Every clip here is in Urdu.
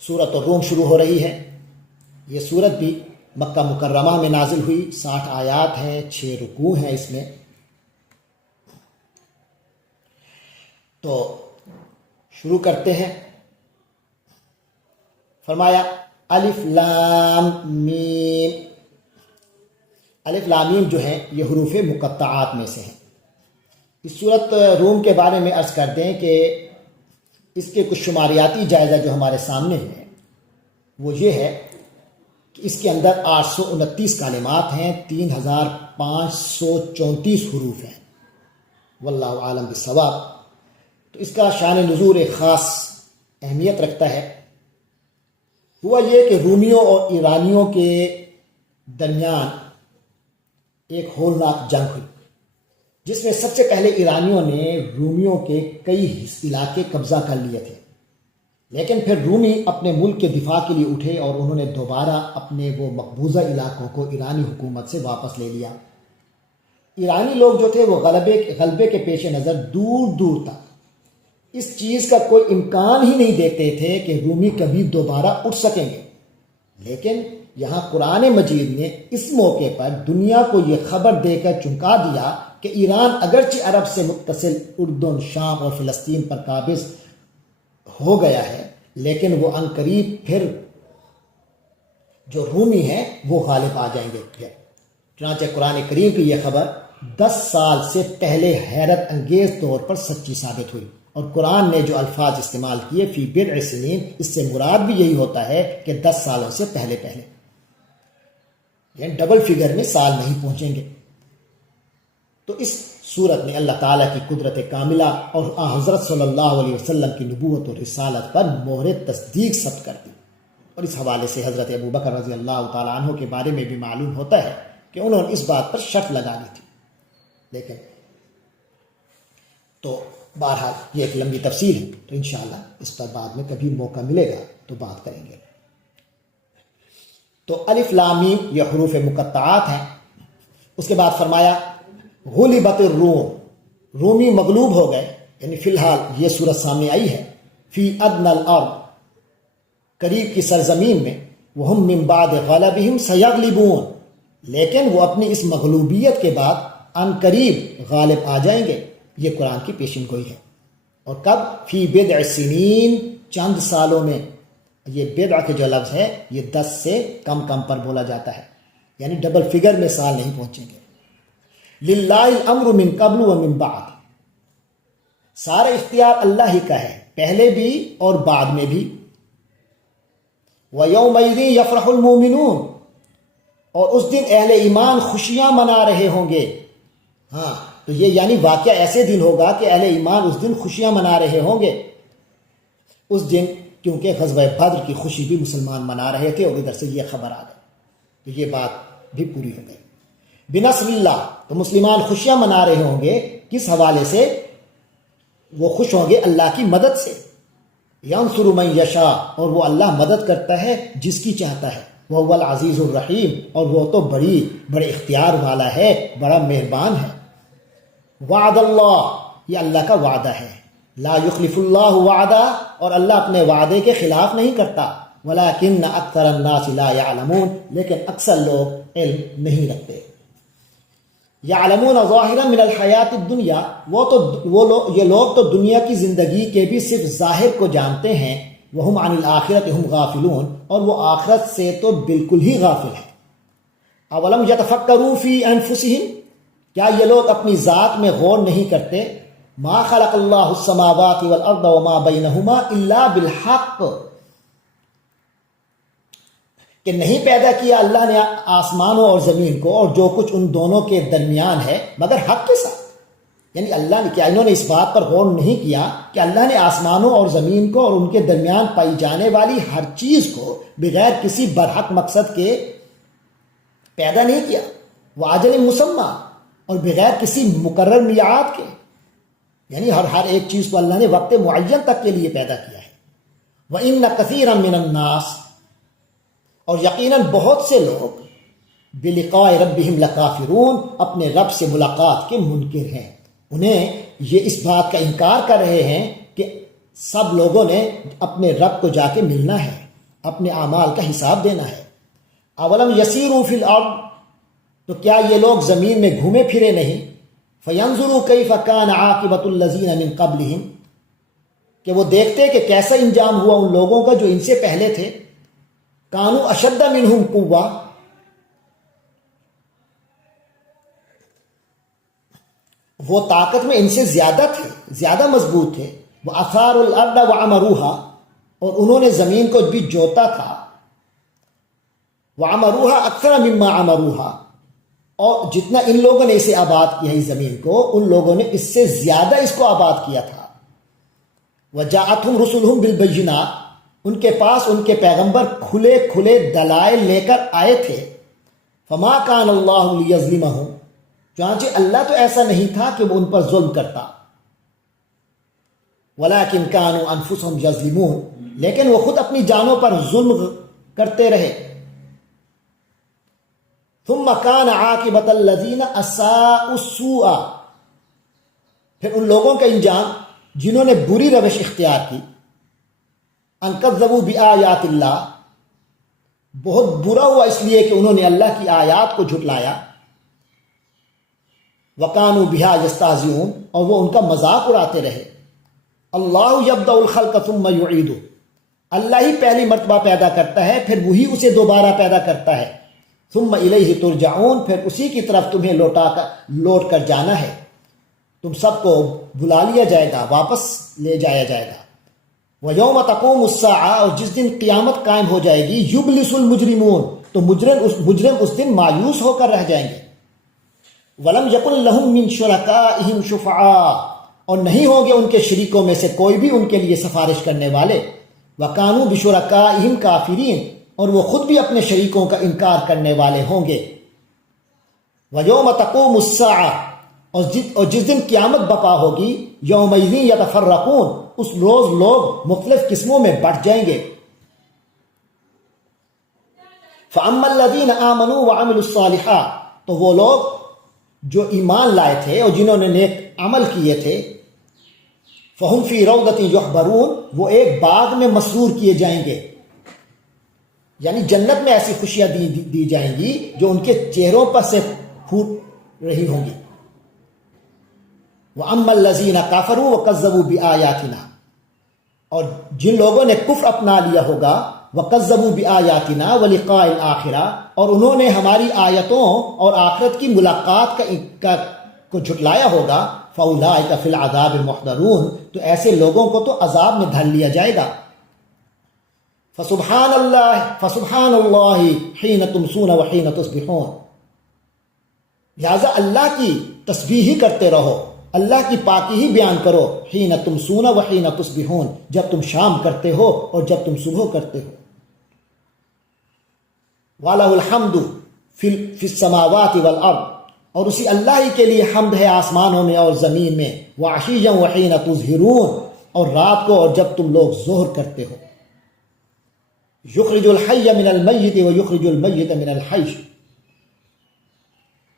سورۃ الروم شروع ہو رہی ہے۔ یہ سورت بھی مکہ مکرمہ میں نازل ہوئی، 60 آیات ہیں، 6 رکوع ہیں اس میں۔ تو شروع کرتے ہیں۔ فرمایا الف لام میم۔ الف لام میم جو ہیں یہ حروف مقطعات میں سے ہیں۔ اس سورت روم کے بارے میں عرض کر دیں کہ اس کے کچھ شماریاتی جائزہ جو ہمارے سامنے ہے وہ یہ ہے کہ اس کے اندر 829 کلمات ہیں، 3534 حروف ہیں۔ واللہ عالم بالصواب۔ تو اس کا شان نزول ایک خاص اہمیت رکھتا ہے۔ ہوا یہ کہ رومیوں اور ایرانیوں کے درمیان ایک ہولناک جنگ ہوئی، جس میں سب سے پہلے ایرانیوں نے رومیوں کے کئی علاقے قبضہ کر لیے تھے، لیکن پھر رومی اپنے ملک کے دفاع کے لیے اٹھے اور انہوں نے دوبارہ اپنے وہ مقبوضہ علاقوں کو ایرانی حکومت سے واپس لے لیا۔ ایرانی لوگ جو تھے وہ غلبے کے پیش نظر دور دور تک اس چیز کا کوئی امکان ہی نہیں دیتے تھے کہ رومی کبھی دوبارہ اٹھ سکیں گے، لیکن یہاں قرآن مجید نے اس موقع پر دنیا کو یہ خبر دے کر چونکا دیا کہ ایران اگرچہ عرب سے متصل اردن، شام اور فلسطین پر قابض ہو گیا ہے، لیکن وہ عنقریب پھر جو رومی ہیں وہ غالب آ جائیں گے۔ چنانچہ قرآن کریم کی یہ خبر 10 سال سے پہلے حیرت انگیز طور پر سچی ثابت ہوئی، اور قرآن نے جو الفاظ استعمال کیے فی بضع سنین، اس سے مراد بھی یہی ہوتا ہے کہ 10 سالوں سے پہلے یعنی ڈبل فگر میں سال نہیں پہنچیں گے۔ تو اس صورت میں اللہ تعالیٰ کی قدرت کاملہ اور حضرت صلی اللہ علیہ وسلم کی نبوت و رسالت پر مہر تصدیق ثبت کر دی، اور اس حوالے سے حضرت ابو بکر رضی اللہ تعالیٰ عنہ کے بارے میں بھی معلوم ہوتا ہے کہ انہوں نے اس بات پر شرط لگا لی تھی، لیکن تو بہرحال یہ ایک لمبی تفصیل ہے، تو انشاءاللہ اس پر بعد میں کبھی موقع ملے گا تو بات کریں گے۔ تو الف لام میم یہ حروف مقطعات ہیں۔ اس کے بعد فرمایا غلبت الروم، رومی مغلوب ہو گئے، یعنی فی الحال یہ صورت سامنے آئی ہے، فی ادنی الارض، قریب کی سرزمین میں، وہم من بعد غلبہم سیغلبون، لیکن وہ اپنی اس مغلوبیت کے بعد ان قریب غالب آ جائیں گے۔ یہ قرآن کی پیشن گوئی ہے۔ اور کب؟ فی بضع سنین، چند سالوں میں۔ یہ بضع کے جو لفظ ہے یہ 10 سے کم پر بولا جاتا ہے، یعنی ڈبل فگر میں سال نہیں پہنچیں گے۔ للہ الامر من قبل و من بعد، سارا اختیار اللہ ہی کا ہے، پہلے بھی اور بعد میں بھی۔ وَيَوْمَئِذٍ يَفْرَحُ الْمُؤْمِنُونَ، اور اس دن اہل ایمان خوشیاں منا رہے ہوں گے۔ ہاں، تو یہ یعنی واقعہ ایسے دن ہوگا کہ اہل ایمان اس دن خوشیاں منا رہے ہوں گے۔ اس دن کیونکہ غزوہ بدر کی خوشی بھی مسلمان منا رہے تھے، اور ادھر سے یہ خبر آ گئی، تو یہ بات بھی پوری ہو گئی۔ بنصر اللہ، تو مسلمان خوشیاں منا رہے ہوں گے، کس حوالے سے؟ وہ خوش ہوں گے اللہ کی مدد سے۔ ینصر من یشاء، اور وہ اللہ مدد کرتا ہے جس کی چاہتا ہے۔ وہو العزیز الرحیم، اور وہ تو بڑے اختیار والا ہے، بڑا مہربان ہے۔ وعد اللہ، یہ اللہ کا وعدہ ہے۔ لا یخلف اللہ وعدہ، اور اللہ اپنے وعدے کے خلاف نہیں کرتا۔ ولکن اکثر الناس لا یعلمون، لیکن اکثر لوگ علم نہیں رکھتے۔ یعلمون ظاہرا من الحیات الدنیا، یہ لوگ تو دنیا کی زندگی کے بھی صرف ظاہر کو جانتے ہیں۔ وہم عن الآخرۃ ہم غافلون، اور وہ آخرت سے تو بالکل ہی غافل ہیں۔ اولم یتفکروا فی انفسہم، کیا یہ لوگ اپنی ذات میں غور نہیں کرتے؟ ما خلق اللہ السماوات والارض وما بینہما الا بالحق، کہ نہیں پیدا کیا اللہ نے آسمانوں اور زمین کو اور جو کچھ ان دونوں کے درمیان ہے مگر حق کے ساتھ۔ یعنی اللہ نے کیا انہوں نے اس بات پر غور نہیں کیا کہ اللہ نے آسمانوں اور زمین کو اور ان کے درمیان پائی جانے والی ہر چیز کو بغیر کسی برحق مقصد کے پیدا نہیں کیا، وَأَجَلٍ مُّسَمًّى، اور بغیر کسی مقرر میعاد کے، یعنی ہر ایک چیز کو اللہ نے وقت معین تک کے لیے پیدا کیا ہے۔ وَإِنَّ كَثِيرًا مِّنَ النَّاسِ، اور یقیناً بہت سے لوگ بِلِقَاءِ رَبِّهِمْ لَكَافِرُونَ، اپنے رب سے ملاقات کے منکر ہیں۔ انہیں یہ اس بات کا انکار کر رہے ہیں کہ سب لوگوں نے اپنے رب کو جا کے ملنا ہے، اپنے اعمال کا حساب دینا ہے۔ اولم یسیروا فی الارض، تو کیا یہ لوگ زمین میں گھومے پھرے نہیں؟ فینظروا کیف کان عاقبۃ الذین من قبلہم، کہ وہ دیکھتے کہ کیسا انجام ہوا ان لوگوں کا جو ان سے پہلے تھے۔ کانوا اشد منہم قوہ، وہ طاقت میں ان سے زیادہ تھے، زیادہ مضبوط تھے۔ وَأَثَارُوا الْأَرْضَ وَعَمَرُوهَا، اور انہوں نے زمین کو بھی جوتا تھا۔ وَعَمَرُوهَا أَكْثَرَ مِمَّا عَمَرُوهَا، اور جتنا ان لوگوں نے اسے آباد کیا اس زمین کو، ان لوگوں نے اس سے زیادہ اس کو آباد کیا تھا۔ وَجَاءَتْهُمْ رُسُلُهُمْ بِالْبَيِّنَاتِ، ان کے پاس ان کے پیغمبر کھلے کھلے دلائل لے کر آئے تھے۔ فَمَا كَانَ اللَّهُ لِيَظْلِمَهُمْ، چنانچہ اللہ تو ایسا نہیں تھا کہ وہ ان پر ظلم کرتا۔ وَلَكِنْ كَانُوا أَنفُسَهُمْ يَظْلِمُونَ، لیکن وہ خود اپنی جانوں پر ظلم کرتے رہے۔ ثُمَّ كَانَ عَاقِبَةَ الَّذِينَ أَسَاءُوا السُّوءَ، پھر ان لوگوں کا انجام جنہوں نے بری روش اختیار کی، أَن كَذَّبُوا بِآيَاتِ اللَّهِ، بہت برا ہوا اس لیے کہ انہوں نے اللہ کی آیات کو جھٹلایا۔ وَكَانُوا بِهَا يَسْتَهْزِئُونَ، اور وہ ان کا مذاق اڑاتے رہے۔ اللہ یبدأ الخلق ثم یعیدہ، اللہ ہی پہلی مرتبہ پیدا کرتا ہے پھر وہی اسے دوبارہ پیدا کرتا ہے۔ ثم الیہ ترجعون، پھر اسی کی طرف تمہیں لوٹ کر جانا ہے، تم سب کو بلا لیا جائے گا، واپس لے جایا جائے گا۔ وَيَوْمَ تَقُومُ السَّاعَةُ، اور جس دن قیامت قائم ہو جائے گی، یبلس المجرمون، تو مجرم اس دن مایوس ہو کر رہ جائیں گے۔ وَلَمْ يَكُنْ لَهُم مِّن شُرَكَائِهِمْ شُفَعَاءُ، اور نہیں ہوں گے ان کے شریکوں میں سے کوئی بھی ان کے لیے سفارش کرنے والے۔ وَكَانُوا بِشُرَكَائِهِمْ كَافِرِينَ، اور وہ خود بھی اپنے شریکوں کا انکار کرنے والے ہوں گے۔ وَيَوْمَ تَقُومُ السَّاعَةُ، اور جس دن قیامت بپا ہوگی، يَوْمَئِذٍ يَتَفَرَّقُونَ، اس روز لوگ مختلف قسموں میں بٹ جائیں گے۔ فَأَمَّا الَّذِينَ آمَنُوا وَعَمِلُوا الصَّالِحَاتِ، تو وہ لوگ جو ایمان لائے تھے اور جنہوں نے نیک عمل کیے تھے، فَهُمْ فِي رَوْضَةٍ يُحْبَرُونَ، وہ ایک باغ میں مسرور کیے جائیں گے، یعنی جنت میں ایسی خوشیاں دی جائیں گی جو ان کے چہروں پر سے پھوٹ رہی ہوں گی۔ وَأَمَّا الَّذِينَ كَفَرُوا وَكَذَّبُوا بِآيَاتِنَا، اور جن لوگوں نے کفر اپنا لیا ہوگا، وَكَذَّبُوا بِآيَاتِنَا وَلِقَاءِ الْآخِرَةِ، اور انہوں نے ہماری آیتوں اور آخرت کی ملاقات کو جھٹلایا ہوگا، فَأُولَٰئِكَ فِي الْعَذَابِ مُحْضَرُونَ، تو ایسے لوگوں کو تو عذاب میں دھر لیا جائے گا۔ فَسُبْحَانَ اللَّهِ حِينَ تُمْسُونَ وَحِينَ تُصْبِحُونَ، لہذا اللہ کی تسبیح ہی کرتے رہو، اللہ کی پاکی ہی بیان کرو، حِينَ تُمْسُونَ وَحِينَ تُصْبِحُونَ، جب تم شام کرتے ہو اور جب تم صبح کرتے ہو۔ وَلَهُ الْحَمْدُ فِي السَّمَاوَاتِ وَالْأَرْضِ، اور اسی اللہ ہی کے لیے حمد ہے آسمانوں میں اور زمین میں۔ وَعَشِيًّا وَحِينَ تُظْهِرُونَ، اور رات کو اور جب تم لوگ ظہر کرتے ہو۔ يُخْرِجُ الْحَيَّ مِنَ الْمَيِّتِ وَيُخْرِجُ الْمَيِّتَ مِنَ الْحَيِّ،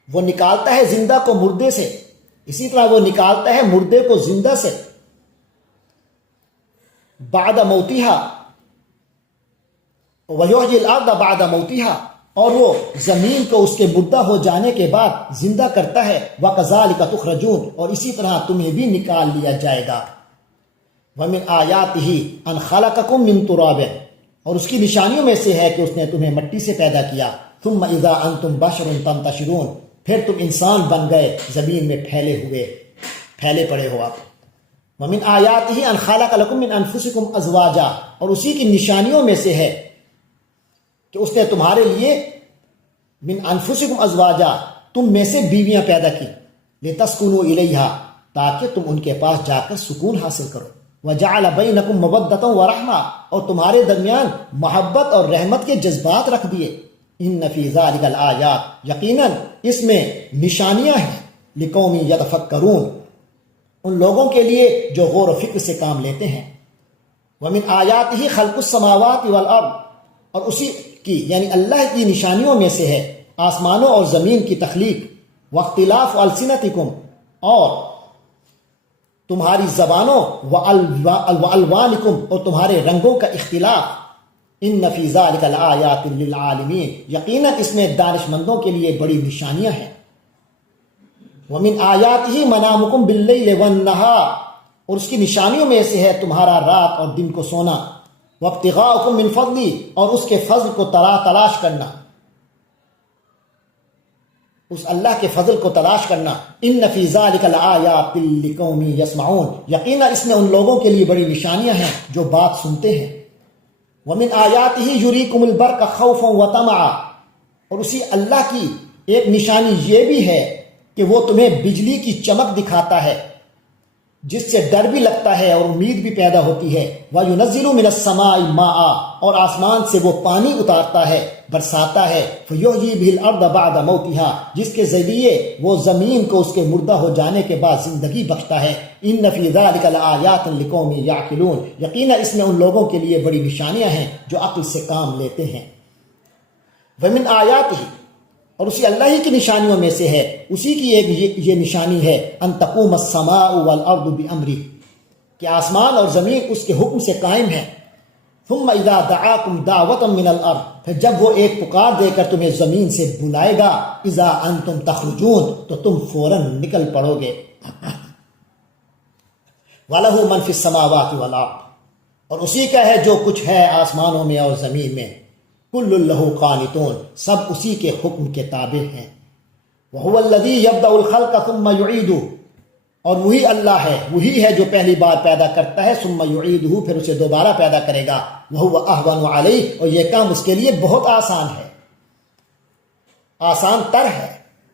وہ نکالتا ہے زندہ کو مردے سے، اسی طرح وہ نکالتا ہے مردے کو زندہ سے۔ بعد موتها، وَيُحْيِي الْأَرْضَ بَعْدَ موتها، اور وہ زمین کو اس کے مردہ ہو جانے کے بعد زندہ کرتا ہے۔ وَكَذَلِكَ تُخْرَجُونَ، اور اسی طرح تمہیں بھی نکال لیا جائے گا۔ وَمِنْ آيَاتِهِ أَنْ خَلَقَكُم مِّن تُرَابٍ، اور اس کی نشانیوں میں سے ہے کہ اس نے تمہیں مٹی سے پیدا کیا۔ ثُمَّ إِذَا أَنْتُمْ بَشَرٌ تَنْتَشِرُونَ، پھر تم انسان بن گئے زمین میں پھیلے پڑے ہو آپ۔ وَمِنْ آيَاتِهِ أَنْ خَلَقَ لَكُم مِّنْ أَنفُسِكُمْ أَزْوَاجًا، اور اسی کی نشانیوں میں سے ہے کہ اس نے تمہارے لیے من انفسکم ازواجا، تم میں سے بیویاں پیدا کی، لتسکنوا الیہا، تاکہ تم ان کے پاس جا کر سکون حاصل کرو۔ وجعل بینکم مودۃ ورحمہ، اور تمہارے درمیان محبت اور رحمت کے جذبات رکھ دیے۔ ان فی ذلک الآیات، یقیناً اس میں نشانیاں ہیں، لقوم یتفکرون، ان لوگوں کے لیے جو غور و فکر سے کام لیتے ہیں۔ ومن آیاتہ خلق السماوات والارض، اور اسی کی یعنی اللہ کی نشانیوں میں سے ہے آسمانوں اور زمین کی تخلیق۔ واختلاف السنتکم، اور تمہاری زبانوں، والوانکم، اور تمہارے رنگوں کا اختلاف۔ ان فی ذلک لآیات للعالمین، یقیناً اس میں دانش مندوں کے لیے بڑی نشانیاں ہیں۔ ومن آیاتہ منامکم باللیل والنہار، اور اس کی نشانیوں میں سے ہے تمہارا رات اور دن کو سونا، وابتغاؤکم من فضلی، اور اس کے فضل کو تلاش کرنا، اس اللہ کے فضل کو تلاش کرنا۔ ان فی ذلک لآیات لقوم یسمعون، یقینا اس میں ان لوگوں کے لیے بڑی نشانیاں ہیں جو بات سنتے ہیں۔ ومن آیاتہ یریکم البرق خوفا وطمعا، اور اسی اللہ کی ایک نشانی یہ بھی ہے کہ وہ تمہیں بجلی کی چمک دکھاتا ہے جس سے ڈر بھی لگتا ہے اور امید بھی پیدا ہوتی ہے۔ وَيُنَزِّلُ مِنَ السَّمَاءِ مَاءً، اور آسمان سے وہ پانی اتارتا ہے، برساتا ہے۔ فَيُحْيِي بِهِ الْأَرْضَ بَعْدَ مَوْتِهَا، جس کے ذریعے وہ زمین کو اس کے مردہ ہو جانے کے بعد زندگی بخشتا ہے۔ إِنَّ فِي ذَلِكَ لَآيَاتٍ لِقَوْمٍ يَعْقِلُونَ، یقینا اس میں ان لوگوں کے لیے بڑی نشانیاں ہیں جو عقل سے کام لیتے ہیں۔ وَمِنْ آيَاتِهِ، اور اسی اللہ ہی کی نشانیوں میں سے ہے، اسی کی ایک یہ نشانی ہے، ان تقوم السماء والارض بامرہ، کہ آسمان اور زمین اس کے حکم سے قائم ہیں۔ ثم اذا دعاکم دعوۃ من الارض، پھر جب وہ ایک پکار دے کر تمہیں زمین سے بلائے گا، اذا انتم تخرجون، تو تم فوراً نکل پڑو گے۔ وَلَهُ مَنْ فِي السَّمَاوَاتِ وَالْأَرْضِ، اور اسی کا ہے جو کچھ ہے آسمانوں میں اور زمین میں۔ کل لہ قانتون، سب اسی کے حکم کے تابع ہیں۔ وہو الذی یبدأ الخلق ثم یعیدہ، اور وہی اللہ ہے، وہی ہے جو پہلی بار پیدا کرتا ہے، ثم یعیدہ، پھر اسے دوبارہ پیدا کرے گا۔ وہو اہون علیہ، اور یہ کام اس کے لیے بہت آسان ہے، آسان تر ہے۔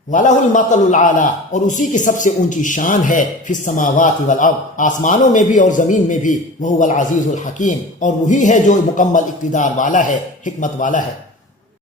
وَلَهُ الْمَثَلُ الْأَعْلَىٰ، اور اسی کی سب سے اونچی شان ہے، فِي السَّمَاوَاتِ وَالْأَرْضِ، آسمانوں میں بھی اور زمین میں بھی۔ وَهُوَ الْعَزِيزُ الْحَكِيمُ، اور وہی ہے جو مکمل اقتدار والا ہے، حکمت والا ہے۔